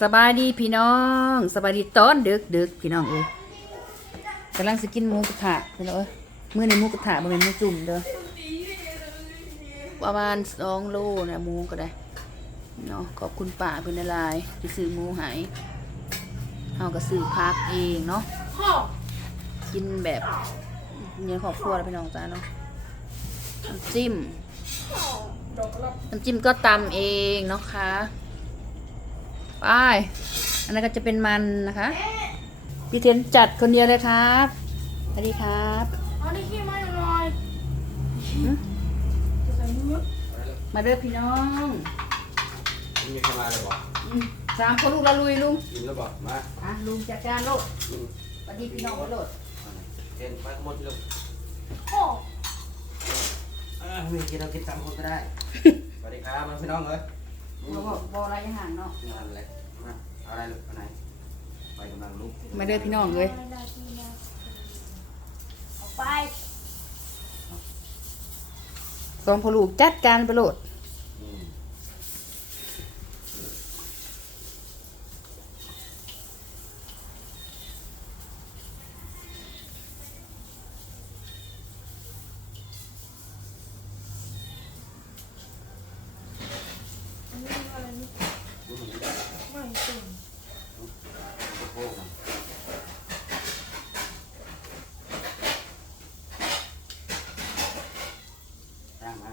สบายดีพี่น้องสบายดีตอนดึกดึกพี่น้องเอ้ยกำลังสกินหมูกระทะพี่น้องเอ้ยมื้อในหมูกระทะบ่แม่นหมูจุ่มเด้อประมาณสองโลนะหมูก็ได้เนาะขอบคุณป้าเพิ่นลายที่ซื้อหมูให้เฮาก็ซื้อพักเองเนาะกินแบบเนื้อครอบครัวพี่น้องจ้าเนาะน้ำจิ้มน้ำจิ้มก็ตำเองเนาะค่ะ ไป อันนั้นก็จะเป็นมันนะคะพี่เทนจัดคนเดียวเลยครับสวัสดีครับเอาได้ขี้มาหน่อยหึจะใส่มือมาเด้อพี่น้องมีใครมาเลยบอกอืมสามคนลูกละลุยลุงกินแล้วบอกมาอะลุงจัดการโลดอืมสวัสดีพี่น้องโลดเต้นไปขโมยเร็วพ่ออ่ามีกินเรากินสามคนก็ได้สวัสดีครับมาพี่น้องเอ้ยอืม เราบอกบออะไรยังห่างเนาะงานอะไรมาเอาอะไรลูกเอาไหนไปกำลังลุกมาเด้อพี่น้องเลยเอาไปสองพอลูกจัดการไปโลด อืม อันนี้อะไรนี่ ดูเหมือนกัน ไม่ตื่น โอ้โหนะตั้งมา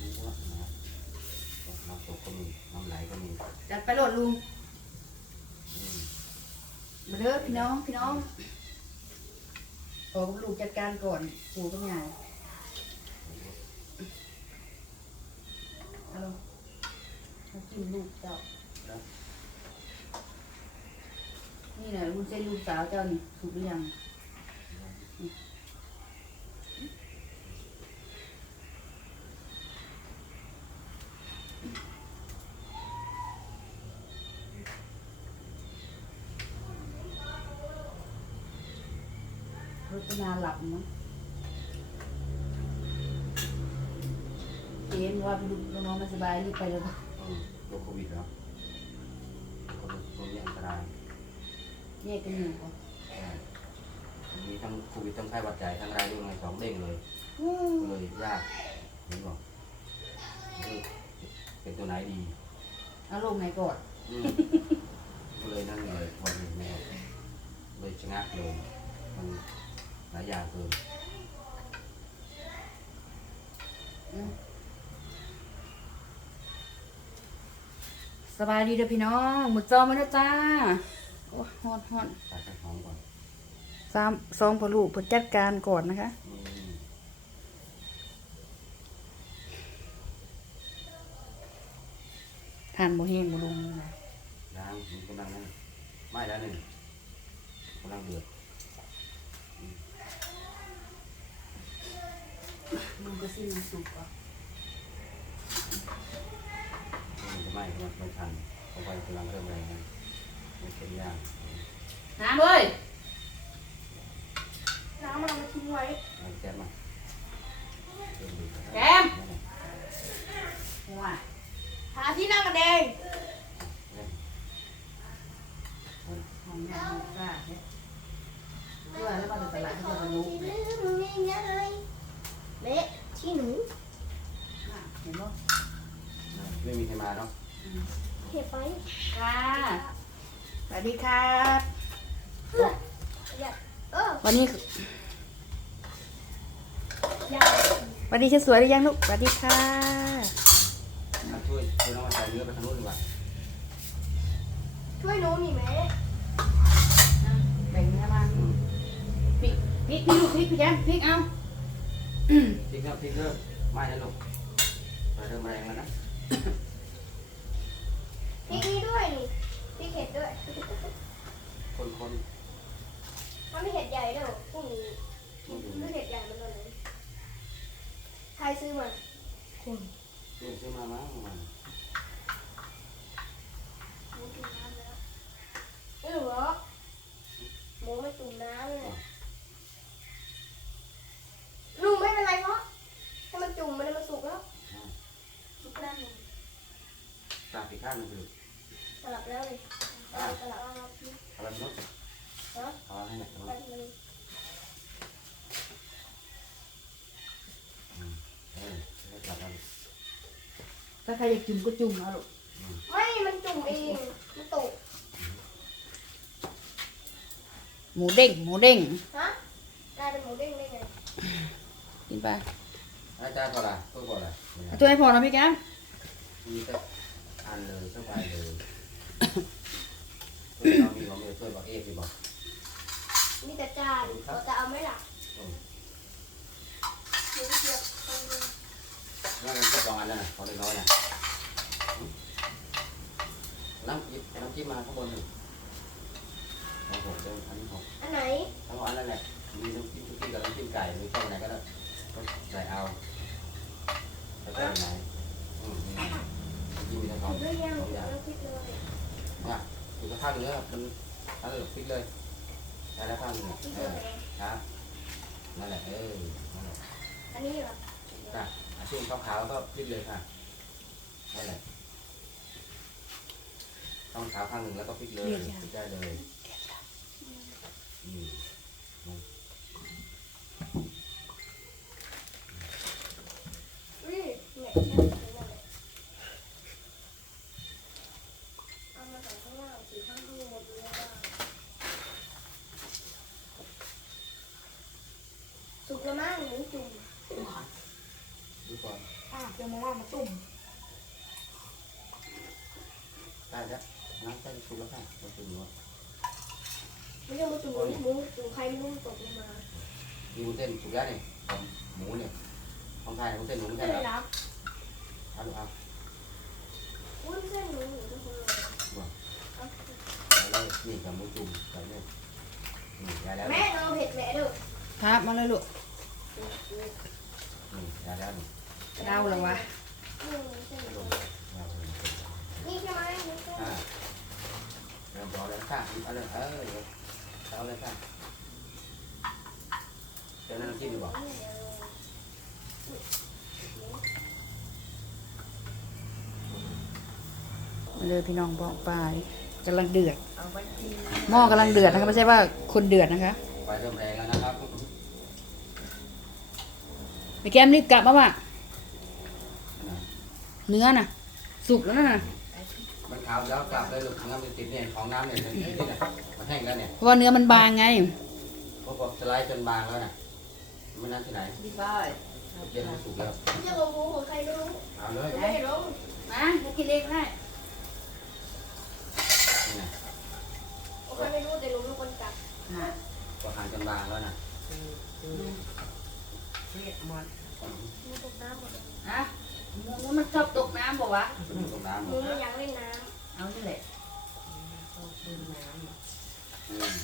ดูว่านะน้ำตกก็มีน้ำไหลก็มี จัดไปโลดลุงอืมมาเด้อพี่น้องพี่น้องโอ้ลูกจัดการก่อนปู่ก็ใหญ่เอาลงมากินลูกเจ้า นี่แหละวุ้นเส้นลูกสาวเจ้านี่ถูกหรือยัง รจนาหลับมั้ง เจนว่าลูกน้องไม่สบายรีบไปเลยอืมโรคโควิดแล้วคนคนนี้อันตรายแยกกันอยู่ก่อนมีทั้งโควิดทั้งไข้หวัดใหญ่ทั้งรายเรื่องไงสองเด้งเลยก็เลยยากเห็นบอกเออเป็นตัวไหนดีเอาลงไหนก่อนอืมก็เลยนั่นเลยวันหนึ่งแม่เลยชะงักเลยมันหลายอย่างเกิน อืม สบายดีเด้อพี่น้องหมดจอมาแล้วจ้าโอ้ฮอนฮอนตัดแค่ท้องก่อนสามสองพอลูกเพิ่นจัดการก่อนนะคะอืมทานโมเฮงบ่ลงเลยนะล้างมันกำลังนั่นไม่แล้วหนึ่งกำลังเดือดลุงก็สิ้นน้ำสุกอะมันจะ ไหม้มันไม่ทันเพราะไฟกำลังเริ่มแรงนะมันเป็นยากน้ำเอ้ยน้ำมันเอามาทิ้งไว้เอาแก๊สมาเริ่มดือดล้วแกมหัวหาที่นั่งกันเองเริ่มหอมแดงหอมกล้าเนี่ยเพื่อแล้วมาจากตลาดเขาจะมาลุกเนี่ยเละที่หนูน่ะเห็นบ่ไม่มีใครมาเนาะ เก็บไปค่ะสวัสดีครับ เพื่ออย่าเออวันนี้อย่าวันนี้ฉันสวยหรือยังลูกสวัสดีค่ะมาช่วยช่วยน้องมาใส่เนื้อไปทางนู้นดีกว่าช่วยหนูหน่อยไหมแบ่งเนื้อมาอืมพริกพริกพี่ลูกพริกพี่แจมพริกเอาพริกเริ่มพริกเริ่มไหม้แล้วลูกไฟเริ่มแรงแล้วนะ พี่นี่ด้วยนี่พี่เห็ดด้วย คนคนมันไม่เห็ดใหญ่ด้วยพรุ่งนี้ต้องดูไม่เห็ดใหญ่มันตอนไหนใครซื้อมาคุณดูซื้อมามั้งมาหมูจุ่มน้ำแล้วไม่หรอหมูไม่จุ่มน้ำเลยลุงไม่เป็นไรเพราะ ข้างหนึงคือสลับแล้วเลยสลับแล้วครับอะไรนุ๊กฮะเอาให้หน่อยแป๊บนึงเออให้กลับมาถ้าใครอยากจุ่มก็จุ่มนะลูกไม่ มันจุ่มเอง มันตก หมูเด้ง หมูเด้ง ฮะกลายเป็นหมูเด้งได้ไง กินไปอาจารย์พอละตัวพอละเนี่ยเอาตัวให้พอนะพี่แก้มมีแต่ อันเลยสบายเลยช่วยน้องมีบอกมีช่วยบอกเอ๊ะพี่บอกมีแต่จานเราจะเอาไหมล่ะอืมหมูเทียบกันดูแล้วมันก็สองอันแล้วนะของเล็กน้อยนะน้ำจิ้มน้ำจิ้มมาข้างบนหนึ่งของผมเดินอันนี้ของอันไหนทั้งอันนั่นแหละมีน้ำจิ้มทุกที่กับน้ำจิ้มไก่มีช่องไหนก็ได้ก็ใส่เอาแล้วก็ไหนอืมมีน้ำ จิ้มมีทั้งสองเรื่อยังสอย่างเรื่องพริกเลยเนี่ยอยู่ข้างเนื้อมันอันนั้นพลิกเลยใช้แล้วข้างหนึงเออครับนั่นแหละเออนั่นแหละอันนี้เหรอค่ะอาชีพขาวๆก็พลิกเลยค่ะนั่นแหละต้องขาวข้างหนึ่งแล้วก็พลิกเลยพลิกได้เลยอืมอุ้ยเนี่ยแค่นี้นั่นแหละเอามาใส่ข้างล่างสีข้างบนหมดเลยว่าสุกแล้วมั้งหมูจุ่ม ดูก่อน อะเดี๋ยวมาว่ามาตุ่ม ได้แล้วน้ำใส่ชุบแล้วค่ะเราถึงว่าไม่ใช่หมูจุ่มหมูหมูจุ่มใครไม่รู้ตกลงมามีวุ้นเส้นชุบแล้วนี่ของหมูเนี่ยของไทยวุ้นเส้นหมูไม่ไม่ใช่เลเหรยอรับเอาดูเอาวุ้นเส้นหมูหมูทุกคนเลยเอาเอาเลยนี่กับหมูจุ่มใส่เลยนี่ได้แล้วแม่เราเผ็ดแม่เด้อครับมาเลยลูกนี่ได้แล้วนี่เล่าแล้ววะ นี่ใช่ไหมวุ้นเส้นอ่าเริ่มร้อนแล้วค่ะเอาเลยเออเดี๋ยวเอาเลยค่ะเดี๋ยวน้ำจิ้มดีกว่ามาเลยพี่น้องบอกไปกำลังเดือดหม้อกำลังเดือดนะคะไม่ใช่ว่าคนเดือดนะคะไฟเริ่มแรงแล้วนะครับพี่แก้มรีบกลับมาว่ะเนื้อน่ะ สุกแล้วน่ะ มันขาวแล้วกลับเลยลูกน้ำมันติดเนี่ยของน้ำเนี่ยมันติดเนี่ยมันแห้งแล้วเนี่ยเพราะว่าเนื้อมันบางไง พวกสไลด์จนบางแล้วน่ะไม่นั่นที่ไหนดีบ้าเย็นมันสุกแล้วจะลงหมูของใครไม่รู้เอาเลยไม่ได้ลงมามากินเองได้นี่นะของใครไม่รู้แต่หนูเป็นคนจับมาก็หั่นจนบางแล้วนะหมูตกน้ำหมดเลยอะหมูมันชอบตกน้ำบอกวะตรงน้ำหมูไม่อยากเล่นน้ เอานี่แหละอืม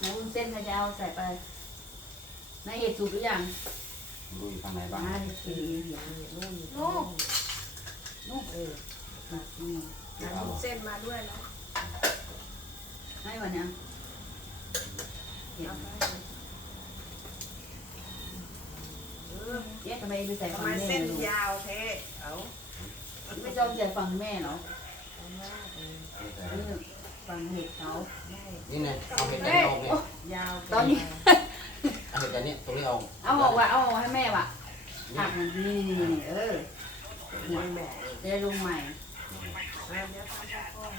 หมูเส้นขยาวใส่ไปนายเห็ดสุกหรือยังดูอยู่ข้างในบ้างมาดิกินเดี๋ยวนู่นำลูกนู่นเออมาอืมเอาเส้นมาด้วยเนาะให้วันเนี้ยเดี๋ยว เอ๊ะทำไมไปใส่ทำฝั่งไมแม่เส้นลูกยาวเทเอาไม่ชอบใส่ฝั่งแม่เหรอนี่แต่เออฝั่งเห็ดเขานี่ไงเอาเห็ดจากนอกเนี่ยยาวตอนนี้ เอาเห็ดจากนี้ตรงนี้เอาเอาออกว่ะเอาออกให้แม่ว่ะผักมันนี่นี่นี่เออนี่แม่จะได้ลงใหม่มาเดี๋ยวทำข้าวก่อน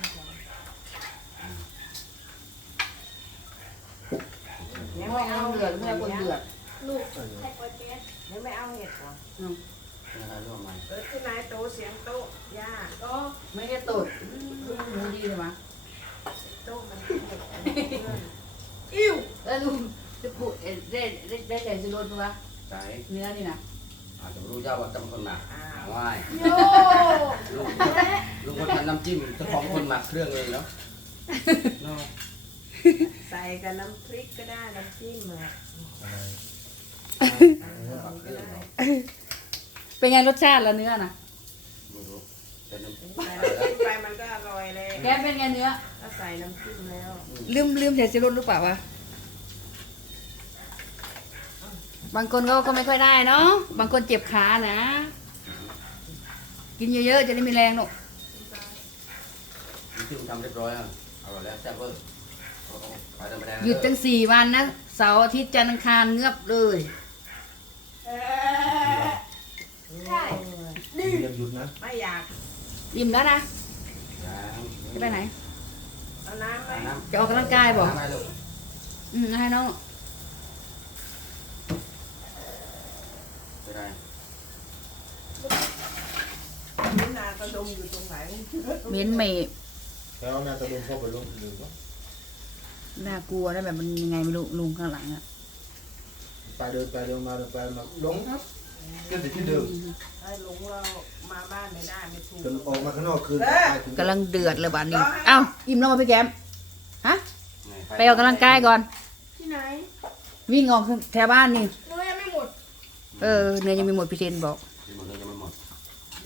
ในห้องน้ำเดือดแม่คนเดือด ลูกแท็กไว้แก๊สเดี๋ยวไม่เอาเห็ดเหรอนี่นะครับร่วมมาเออที่นายโตเสียงโต๊ะย่าก็ไม่ได้ตดอืมหมูดีเลยมั้ยโต๊ะมันเห็ดอันนี้เพื่อนอิ่วแล้วลุงจะปลูกเอ่อได้ได้ได้ใส่ชูรสปะวะใส่เนื้อนี่นะอาจจะไม่รู้เจ้าว่าจะเป็นคนหมักอ้าวว่ายโยลุงลุงคนทำน้ำจิ้มเจ้าของคนหมักเครื่องเองเนาะเนาะใส่กับน้ำพริกก็ได้น้ำจิ้มอะหมักเครื่อง เนาะเป็นไงรสชาติละเนื้อน่ะ ไม่รู้แต่น้ำใส่น้ำจิ้มไปมันก็อร่อยเลยแกเป็นไงเนื้อ ถ้าใส่น้ำจิ้มแล้วลืมลืมใส่ชูรสหรือเปล่าวะ บางคนก็ก็ไม่ค่อยได้เนาะ บางคนเจ็บขานะ กินเยอะๆจะได้มีแรงหนูกนี่ที่ผมทำเรียบร้อยอะอร่อยแล้วแซ่บเวอร์เอาเอาขายธรรมดาหยุดตั้งสี่วันนะ เสาร์อาทิตย์จันทร์อังคารเงือบเลย ใช่อย่าหยุดนะไม่อยากอิ่มแล้วนะยังจะไปไหน เอาน้ำไหมเอาน้ำจะออกกำลังกายบ่น้ำให้ลูกอืมให้น้องไม่ได้นี่นากระดมอยู่ตรงไหนเหม็นเหม่แล้วนาตะลุงเข้าไปลงหรือวะน่ากลัวนะแบบมันยังไงไม่รู้ลุงข้างหลังอะ ไปเดินไปเดินมาเดินไปมาลงครับก็ติดที่เดิมให้หลงเรามาบ้านไม่ได้ไม่ถูกจนออกมาข้างนอกคืนเออไปถึงกำลังเดือดเลยบ้านนี้เอ้าอิ่มแล้วมาพี่แกมฮะไงไปออกกำลังกายก่อน ที่ไหน วิ่งออกแถวบ้านนี่หนูยังไม่หมด เออเนื้อยังไม่หมดพี่เทนบอกกินหมดเลยยังไม่หมด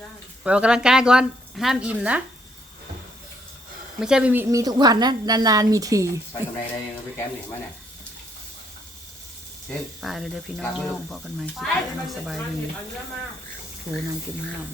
ย่างไปออกกำลังกายก่อนห้ามอิ่มนะไม่ใช่มีมีทุกวันนะนานๆมีทีไปกำไรได้ไปแกมนี่มาเนี่ยเช่น ไปเลยเด้อพี่น้องพอกันใหม่คลิปไปหมัน้านสบายดีเอาเยอะมากโทรนางกินข้าว